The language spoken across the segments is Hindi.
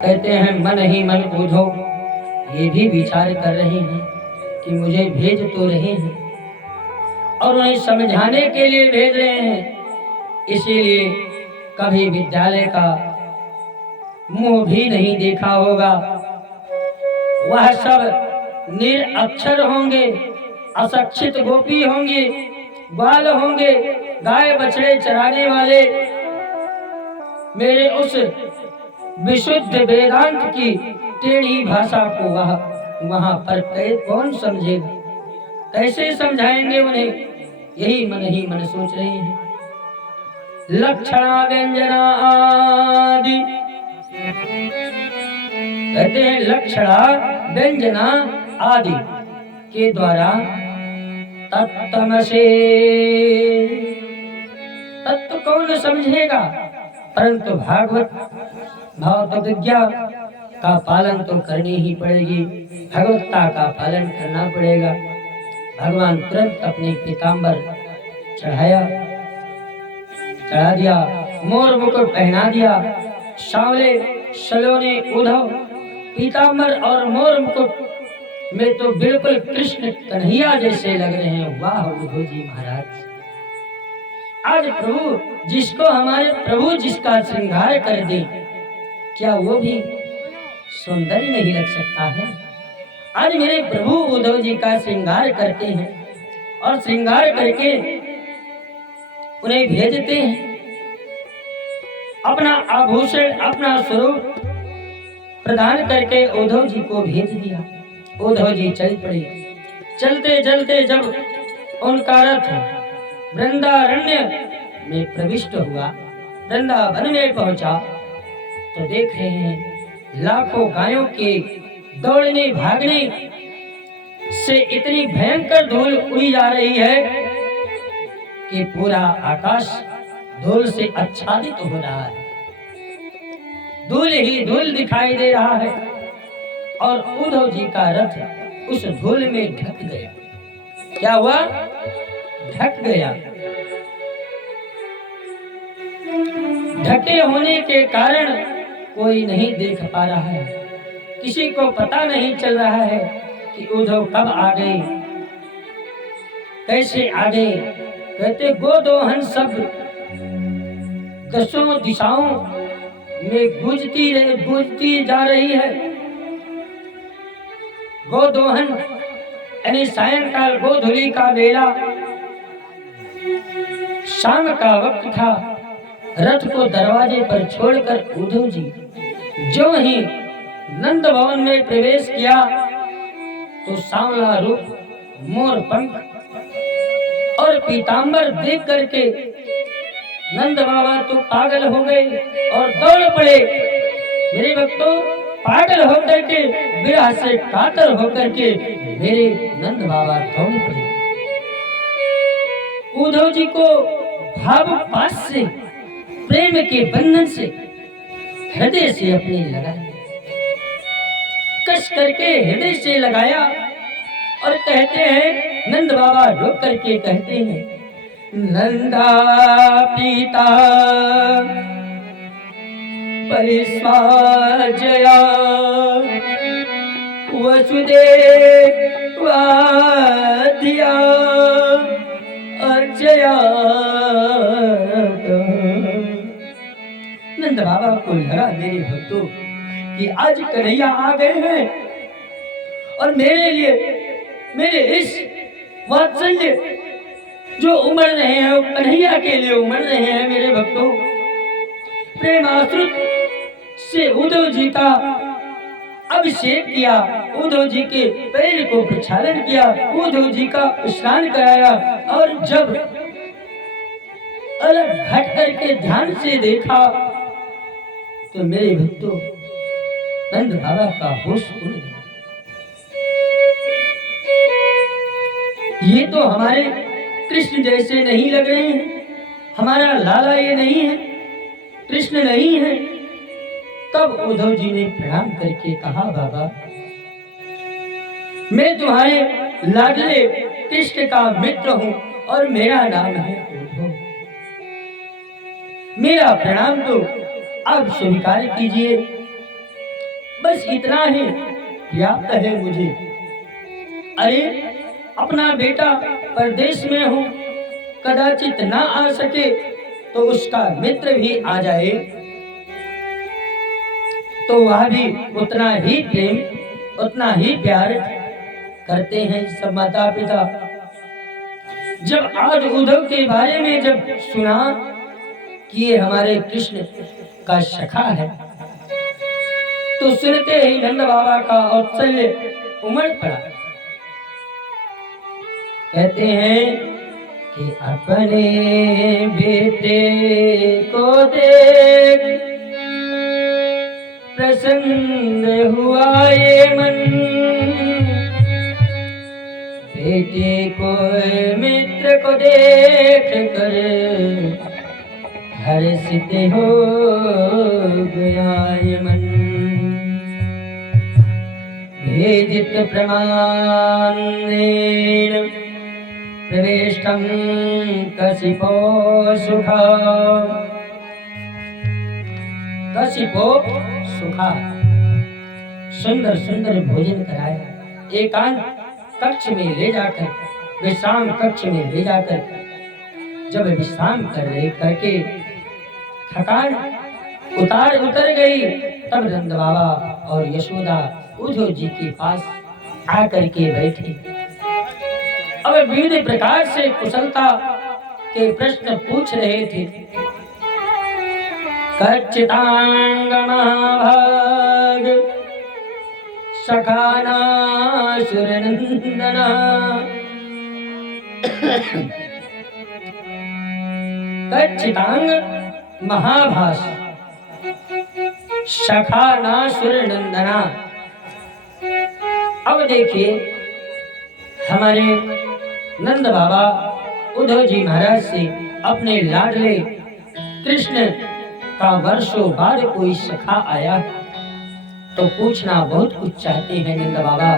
कहते हैं मन ही मन बूझो, ये भी विचार कर रहे हैं कि मुझे भेज तो रहे हैं और उन्हें समझाने के लिए भेज रहे हैं। इसीलिए कभी विद्यालय का मुंह भी नहीं देखा होगा। वह सब निरक्षर होंगे, अशिक्षित गोपी होंगे, ग्वाल होंगे, गाय बछड़े चराने वाले। मेरे उस विशुद्ध वेदांत की टेढ़ी भाषा को वहां पर कौन समझेगा, कैसे समझाएंगे उन्हें? यही मन ही मन सोच रहे हैं। लक्षणा व्यंजना आदि कहते हैं, लक्षणा व्यंजना आदि के द्वारा तत्तमसे तत्व कौन समझेगा? परंतु भागवत भाव विद्या का पालन तो करनी ही पड़ेगी, भगवत्ता का पालन करना पड़ेगा। भगवान तुरंत अपने पीताम्बर चढ़ा दिया, मोर मुकुट पहना दिया। सांवले सलोने उद्धव पीताम्बर और मोर मुकुट में तो बिल्कुल कृष्ण कन्हैया जैसे लग रहे हैं। वाह उद्धव जी महाराज! आज प्रभु जिसको हमारे प्रभु जिसका श्रृंगार कर दे, क्या वो भी सौंदर्य नहीं लग सकता है? आज मेरे प्रभु उद्धव जी का श्रृंगार करते हैं और श्रृंगार करके उन्हें भेजते हैं। अपना आभूषण, अपना स्वरूप प्रदान करके उद्धव जी को भेज दिया। उद्धव जी चल पड़े। चलते चलते जब उनका रथ वृंदारण्य में प्रविष्ट हुआ, वृंदावन में पहुंचा, तो देख रहे हैं लाखों गायों के दौड़ने भागने से इतनी भयंकर धूल उड़ी जा रही है कि पूरा आकाश धूल से आच्छादित हो रहा है। धूल ही धूल दिखाई दे रहा है और उद्धव जी का रथ उस धूल में ढक गया। क्या हुआ? ढक गया। ढके होने के कारण कोई नहीं देख पा रहा है, किसी को पता नहीं चल रहा है कि उद्धव कब आ गए, कैसे आ गए। कहते गोदोहन शब्द दसों दिशाओं में गूंजती जा रही है। गोदोहन यानी सायंकाल, गोधूली का बेला, शाम का वक्त था। रथ को दरवाजे पर छोड़कर उद्धव जी जो ही नंद भवन में प्रवेश किया तो सांवला रूप, मोर पंख और पीताम्बर देख करके नंद बाबा तो पागल हो गए और दौड़ पड़े। मेरे भक्तों, पागल होकर के, विरह से कातर होकर के मेरे नंद बाबा दौड़ पड़े। उद्धव जी को भाव पास से, प्रेम के बंधन से हृदय से अपने लगाया, कस करके हृदय से लगाया। और कहते हैं, नंद बाबा रोक करके कहते हैं, नंदा पिता परिस्वाजया वसुदेव वाधिया अर्चया। नंद बाबा को लगा मेरे भक्तों कि आज कन्हैया आ गए हैं और मेरे लिए, मेरे इस वात्सल्य जो उमड़ रहे हैं वो कन्हैया के लिए उमड़ रहे हैं। मेरे भक्तों, प्रेमाश्रुत से उद्धव जी का अभिषेक किया, उद्धव जी के पैर को प्रक्षालन किया, उद्धव जी का स्नान कराया। और जब अलग हट करके ध्यान से देखा तो मेरे भक्तों, नंद बाबा का होश उड़ गया। ये तो हमारे कृष्ण जैसे नहीं लग रहे हैं, हमारा लाला ये नहीं है, कृष्ण नहीं है। तब उद्धव जी ने प्रणाम करके कहा, बाबा मैं तुम्हारे लाडले कृष्ण का मित्र हूं और मेरा नाम है उद्धव। मेरा प्रणाम तो आप स्वीकार कीजिए। बस इतना ही पर्याप्त है मुझे। अरे अपना बेटा परदेश में हो, कदाचित ना आ सके तो उसका मित्र भी आ जाए तो वह भी उतना ही प्रेम, उतना ही प्यार करते हैं सब माता पिता। जब आज उद्धव के बारे में जब सुना कि ये हमारे कृष्ण का सखा है, तो सुनते ही नंद बाबा का औत्सल्य उमड़ पड़ा। कहते हैं कि अपने बेटे को देख प्रसन्न हुआ ये मन, बेटे को मित्र को देख कर हर्षित हो गया ये मन। भेजित प्रमाणेन प्रविष्टं कशिपो सुखा, कशिपो सुखा सुंदर सुंदर भोजन कराया, एकांत कक्ष में ले जाकर, विश्राम कक्ष में ले जाकर जब विश्राम करके थकान उतर गई, तब नंद बाबा और यशोदा उद्धव जी के पास आकर के बैठे। अब विविध प्रकार से कुशलता के प्रश्न पूछ रहे थे। कच्चितांग महाभाग सखाना सुरनंदना, कच्चितांग महाभास सखाना सुरनंदना। अब देखिए हमारे नंद बाबा उद्धव जी महाराज से अपने लाडले कृष्ण का वर्षों बाद कोई सखा आया तो पूछना बहुत कुछ चाहते हैं नंद बाबा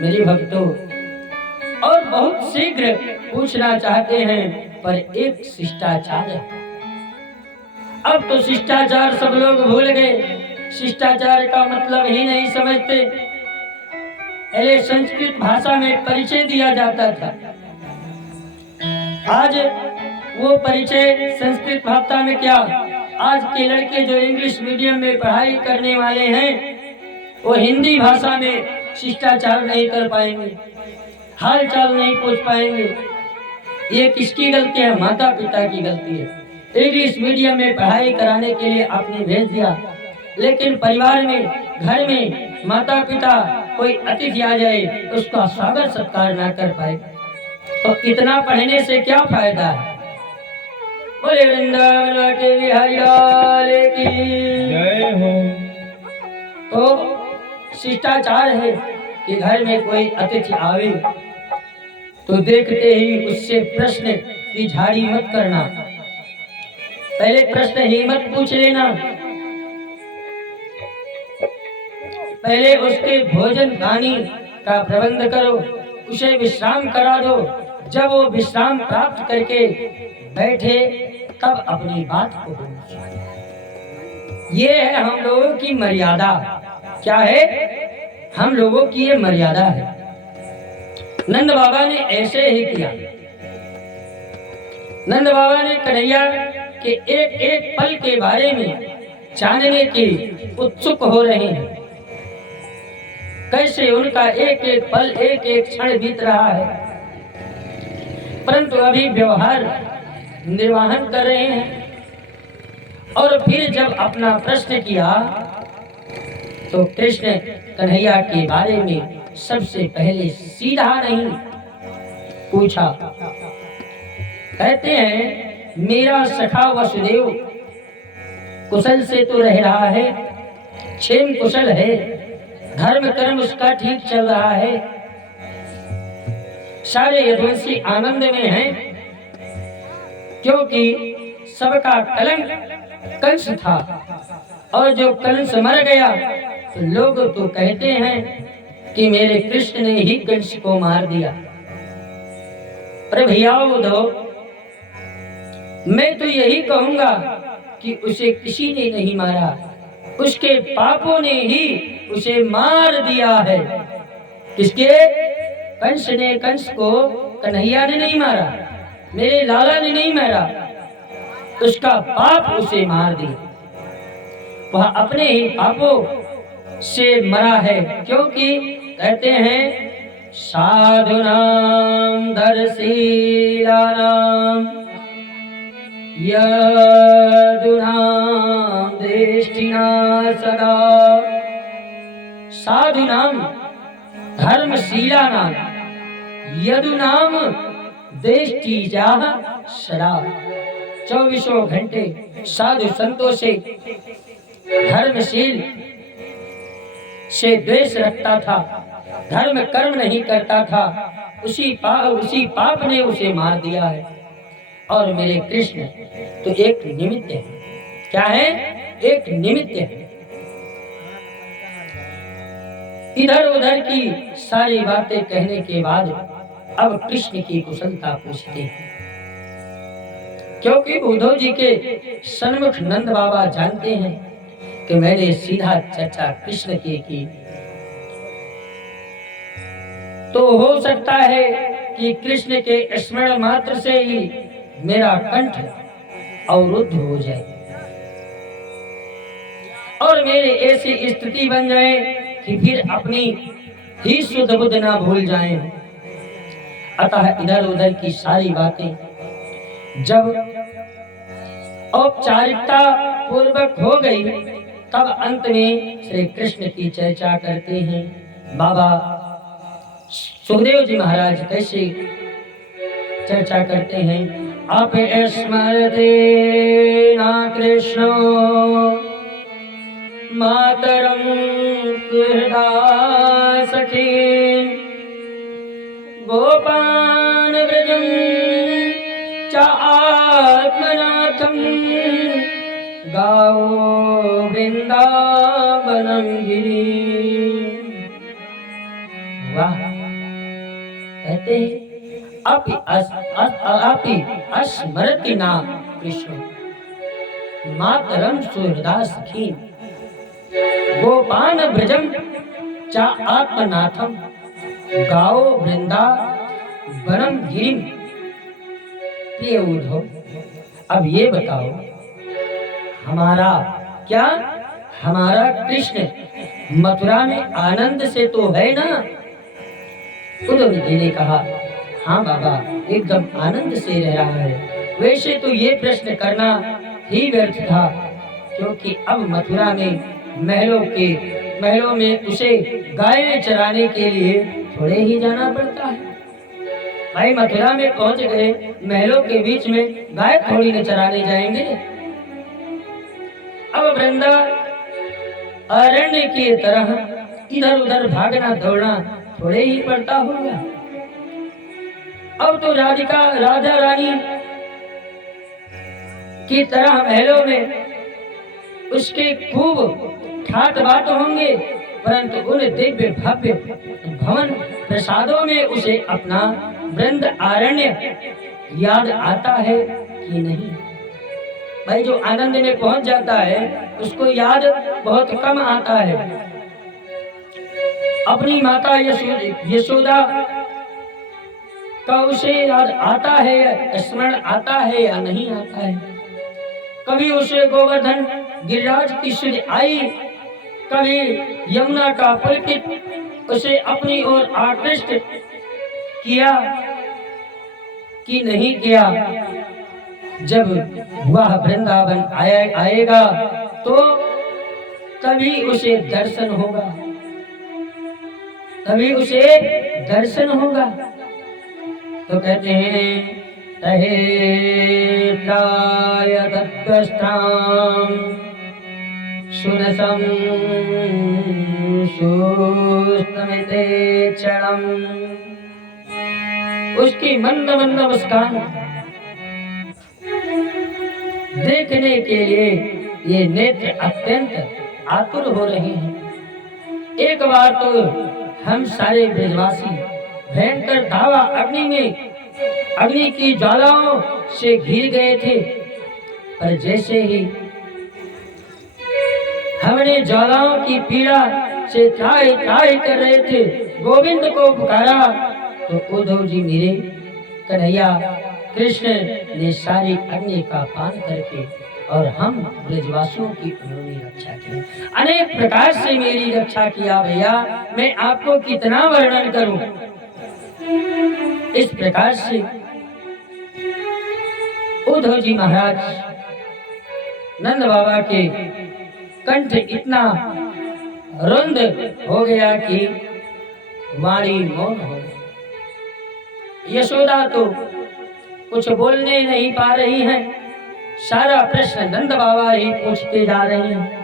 मेरे भक्तों, और बहुत शीघ्र पूछना चाहते हैं, पर एक शिष्टाचार है। अब तो शिष्टाचार सब लोग भूल गए, शिष्टाचार का मतलब ही नहीं समझते। पहले संस्कृत भाषा में परिचय दिया जाता था, आज वो परिचय संस्कृत भाषा में क्या, आज के लड़के जो इंग्लिश मीडियम में पढ़ाई करने वाले हैं वो हिंदी भाषा में शिष्टाचार नहीं कर पाएंगे, हाल चाल नहीं पूछ पाएंगे। ये किसकी गलती है? माता पिता की गलती है। इंग्लिश मीडियम में पढ़ाई कराने के लिए आपने भेज दिया, लेकिन परिवार में, घर में माता पिता कोई अतिथि आ जाए उसका स्वागत सत्कार ना कर पाए तो इतना पढ़ने से क्या फायदा है? बोले वृंदावन के बिहारी लाल की जय हो। तो शिष्टाचार है कि घर में कोई अतिथि आवे तो देखते ही उससे प्रश्न की झाड़ी मत करना, पहले प्रश्न ही मत पूछ लेना, पहले उसके भोजन पानी का प्रबंध करो, उसे विश्राम करा दो। जब वो विश्राम प्राप्त करके बैठे तब अपनी बात को बोलो। ये है हम लोगों की मर्यादा। क्या है? हम लोगों की ये मर्यादा है। नंद बाबा ने ऐसे ही किया। नंद बाबा ने कन्हैया के एक एक पल के बारे में जानने के उत्सुक हो रहे हैं, कैसे उनका एक एक पल, एक एक क्षण बीत रहा है, परंतु अभी व्यवहार निर्वाहन कर रहे हैं। और फिर जब अपना प्रश्न किया तो कृष्ण कन्हैया के बारे में सबसे पहले सीधा नहीं पूछा। कहते हैं मेरा सखा वसुदेव कुशल से तो रह रहा है, क्षेम कुशल है, धर्म कर्म उसका ठीक चल रहा है, सारे यदुवंशी आनंद में हैं, क्योंकि सबका कलंक कंस था और जो कंस मर गया तो लोग तो कहते हैं कि मेरे कृष्ण ने ही कंस को मार दिया। अरे भैया उद्धव, मैं तो यही कहूंगा कि उसे किसी ने नहीं मारा, उसके पापों ने ही उसे मार दिया है। किसके? कंस ने। कंस को कन्हैया ने नहीं मारा, मेरे लाला ने नहीं मारा, उसका बाप उसे मार दिया। वह अपने ही पापों से मरा है, क्योंकि कहते हैं साधुनाम धर्मशीलानाम यदुनाम दृष्टिना सदा। साधुनाम धर्मशीलानाम यदुनाम दृष्टिजा सदा। 24 घंटे साधु संतों से, धर्मशील से द्वेष रखता था, धर्म कर्म नहीं करता था, उसी पाप ने उसे मार दिया है। और मेरे कृष्ण तो एक निमित्त है। क्या है? एक निमित्त है। इधर उधर की सारी बातें कहने के बाद अब कृष्ण की कुशलता पूछते हैं, क्योंकि उद्धव जी के सन्मुख नंद बाबा जानते हैं कि मैंने सीधा चर्चा कृष्ण की, तो हो सकता है कि कृष्ण के स्मरण मात्र से ही मेरा कंठ अवरुद्ध हो जाए और मेरे ऐसी स्थिति बन जाए कि फिर अपनी ही शुद्ध बुद्ध ना भूल जाएं। अतः इधर उधर की सारी बातें जब औपचारिकता पूर्वक हो गई, तब अंत में श्री कृष्ण की चर्चा करते हैं। बाबा सुखदेव जी महाराज कैसे चर्चा करते हैं। आप स्मरते ना कृष्ण मातरम सुहृदा सखी गोपान व्रजम च आत्मनाथम गाओ वृंदावनम गिरी। वाह! कहते हैं अपि स्मरति नाम कृष्ण मातरम सुहृदा सखी गोपान व्रजम च आत्मनाथम गाओ वृंदावनम गिरिम। प्रिय उद्धव, अब ये बताओ, हमारा क्या, हमारा कृष्ण मथुरा में आनंद से तो है ना? उद्धव जी ने कहा, हाँ बाबा, एकदम आनंद से रह रहा है। वैसे तो ये प्रश्न करना ही व्यर्थ था, क्योंकि अब मथुरा में महलों में उसे गायें चराने के लिए थोड़े ही जाना पड़ता है। भाई मथुरा में पहुंच गए, महलों के बीच में गाय थोड़ी न चराने जाएंगे। अब वृंदा अरण्य की तरह इधर उधर भागना दौड़ना थोड़े ही पड़ता होगा। अब तो राजा रानी की तरह महलों में उसके खूब ठाट बाट होंगे, परंतु उन दिव्य भव्य भवन प्रसादों में उसे अपना वृंद आरण्य याद आता है कि नहीं? भाई जो आनंद में पहुंच जाता है उसको याद बहुत कम आता है। अपनी माता यशोदा का उसे याद आता है, स्मरण आता है या नहीं आता है? कभी उसे गोवर्धन गिरिराज की सुध आई, कभी यमुना का पुलकित उसे अपनी ओर आकृष्ट किया कि नहीं किया? जब वह वृंदावन आएगा तो तभी उसे दर्शन होगा, तभी उसे दर्शन होगा। तो कहते हैं तहे प्राय तत्कष्टाम सुनसम सुस्तमिते क्षणम। उसकी मंद मंद मुस्कान देखने के लिए ये नेत्र अत्यंत आतुर हो रहे हैं। एक बार तो हम सारे ब्रजवासी भयंकर धावा अग्नि की ज्वालाओं से घिर गए थे, पर जैसे ही हमने ज्वालाओं की पीड़ा से त्राहि त्राहि कर रहे थे, गोविंद को पुकारा तो उद्धव जी मेरे कन्हैया कृष्ण ने सारी अग्नि का पान करके और हम ब्रजवासियों की उन्होंने रक्षा की, अनेक प्रकार से मेरी रक्षा किया। भैया मैं आपको कितना वर्णन करूं। इस प्रकार से उद्धव जी महाराज नंद बाबा के कंठ इतना रुंध हो गया कि वाणी मौन हो गई। यशोदा तो कुछ बोलने नहीं पा रही हैं, सारा प्रश्न नंद बाबा ही पूछते जा रहे हैं।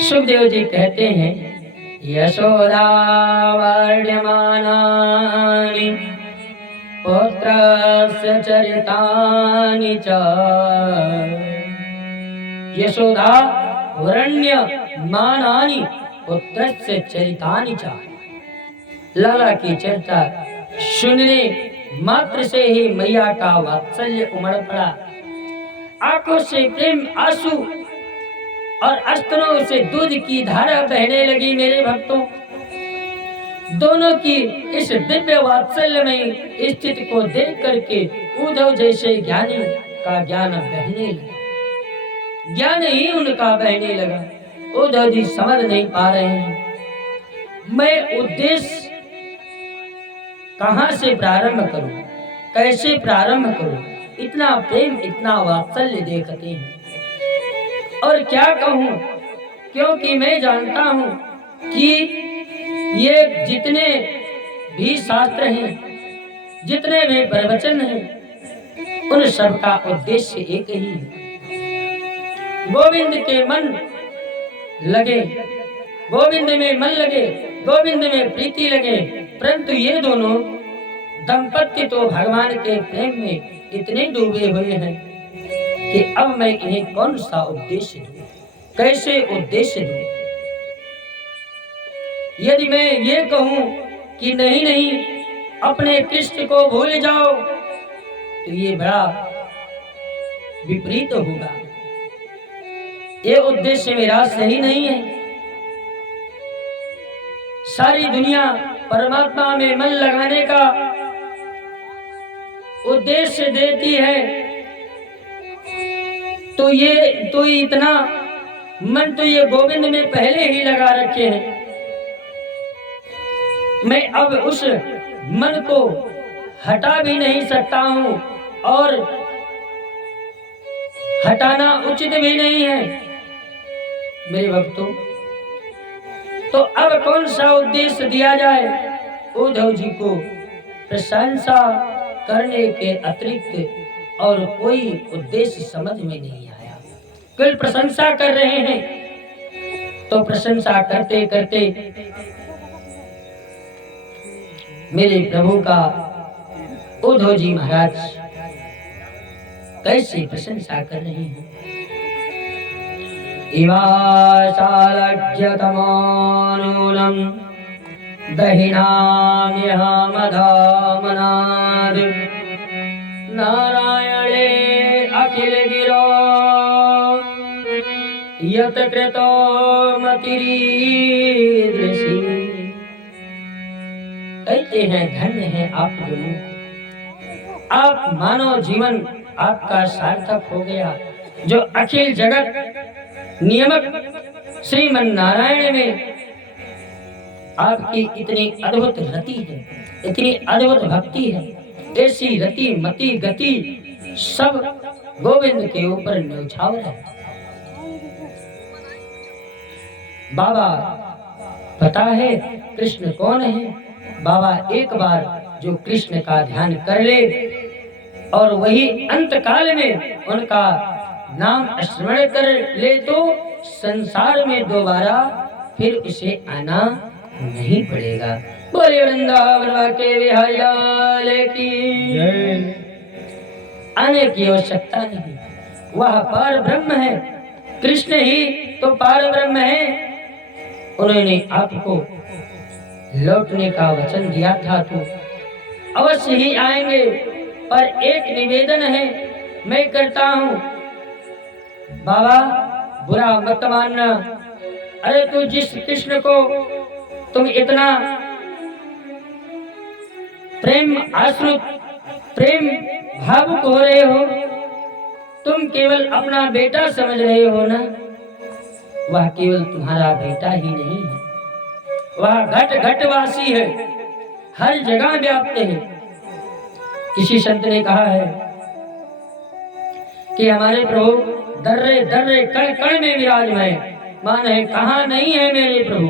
सुखदेव जी कहते हैं यशोदा वर्ण्यमानानि पुत्रस्य चरितानि च। यशोदा वर्ण्यमानानि पुत्रस्य चरितानि च। लाला की चर्चा सुनने मात्र से ही मैया का वात्सल्य उमड़ पड़ा, आंखों से प्रेम आंसू और अस्त्रों से दूध की धारा बहने लगी। मेरे भक्तों, दोनों की इस दिव्य वात्सल्य में स्थिति को देख करके उद्धव जैसे ज्ञानी का ज्ञान बहने लगा, ज्ञान ही उनका बहने लगा। उद्धव जी समझ नहीं पा रहे हैं मैं उद्देश्य कहां से प्रारंभ करूं, कैसे प्रारंभ करूं। इतना प्रेम इतना वात्सल्य देखते हैं और क्या कहूं, क्योंकि मैं जानता हूं कि ये जितने भी शास्त्र हैं, जितने भी प्रवचन हैं, उन सब का उद्देश्य एक ही है। गोविंद के मन लगे, गोविंद में मन लगे, गोविंद में प्रीति लगे। परंतु ये दोनों दंपत्ति तो भगवान के प्रेम में इतने डूबे हुए हैं कि अब मैं इन्हें कौन सा उद्देश्य दूं, कैसे उद्देश्य दूं। यदि मैं ये कहूं कि नहीं नहीं अपने कृष्ण को भूल जाओ तो ये बड़ा विपरीत होगा, ये उद्देश्य मेरा सही नहीं है। सारी दुनिया परमात्मा में मन लगाने का उद्देश्य देती है, तो ये इतना मन तो ये गोविंद में पहले ही लगा रखे हैं। मैं अब उस मन को हटा भी नहीं सकता हूं और हटाना उचित भी नहीं है। मेरे भक्तों, तो अब कौन सा उद्देश्य दिया जाए। उद्धव जी को प्रशंसा करने के अतिरिक्त और कोई उद्देश्य समझ में नहीं आया। केवल प्रशंसा कर रहे हैं, तो प्रशंसा करते करते मेरे प्रभु का उद्धव जी महाराज कैसे प्रशंसा कर रहे हैं। इवाशालज्ञतमानूनं दहिनाम्यहमधामनाद नारायणे अखिल गिरो यत कृतो मतिरीदृशि। कहते हैं धन्य है आप दोनों, आप मानव जीवन आपका सार्थक हो गया, जो अखिल जगत नियमक श्रीमन नारायण में आपकी इतनी अद्भुत रति है, इतनी अद्भुत भक्ति है। ऐसी रति मति गति सब गोविंद के ऊपर न्यौछावर है। बाबा पता है कृष्ण कौन है। बाबा एक बार जो कृष्ण का ध्यान कर ले और वही अंत काल में उनका नाम स्मरण कर ले तो संसार में दोबारा फिर उसे आना नहीं पड़ेगा। बोले वृंदावन के बिहारी लाल की आने की आवश्यकता नहीं। वह पार ब्रह्म है, कृष्ण ही तो पार ब्रह्म है। उन्होंने आपको लौटने का वचन दिया था तो अवश्य ही आएंगे। पर एक निवेदन है मैं करता हूँ, बाबा बुरा मत मानना। अरे तू जिस कृष्ण को तुम इतना प्रेम आश्रित, प्रेम भावुक हो रहे हो, तुम केवल अपना बेटा समझ रहे हो ना, वह केवल तुम्हारा बेटा ही नहीं है, वह घट घटवासी है, हर जगह व्याप्त है। किसी संत ने कहा है कि हमारे प्रभु दर्रे दर्रे कण कण में विराजमान मान है, कहाँ नहीं है मेरे प्रभु,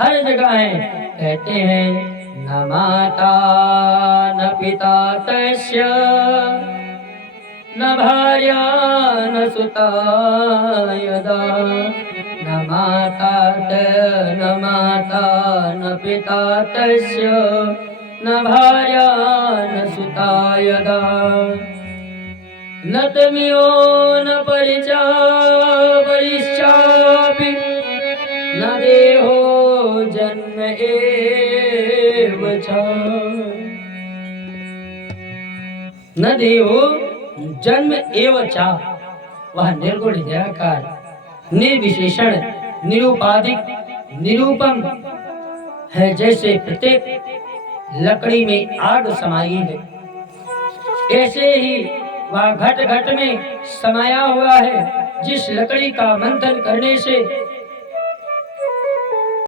हर जगह है। कहते हैं न माता न पिता तस्य न भार्या न सुता यदा, न माता न पिता तस्य न भार्या न सुता यदा, न तमियो न परिचापि न देहो जन्म एव च, न देहो जन्म एव च। वह निर्गुण निराकार निर्विशेषण निरूपाधिक निरूपम है, जैसे प्रत्येक लकड़ी में आग समाई है, ऐसे ही वह घट घट में समाया हुआ है। जिस लकड़ी का मंथन करने से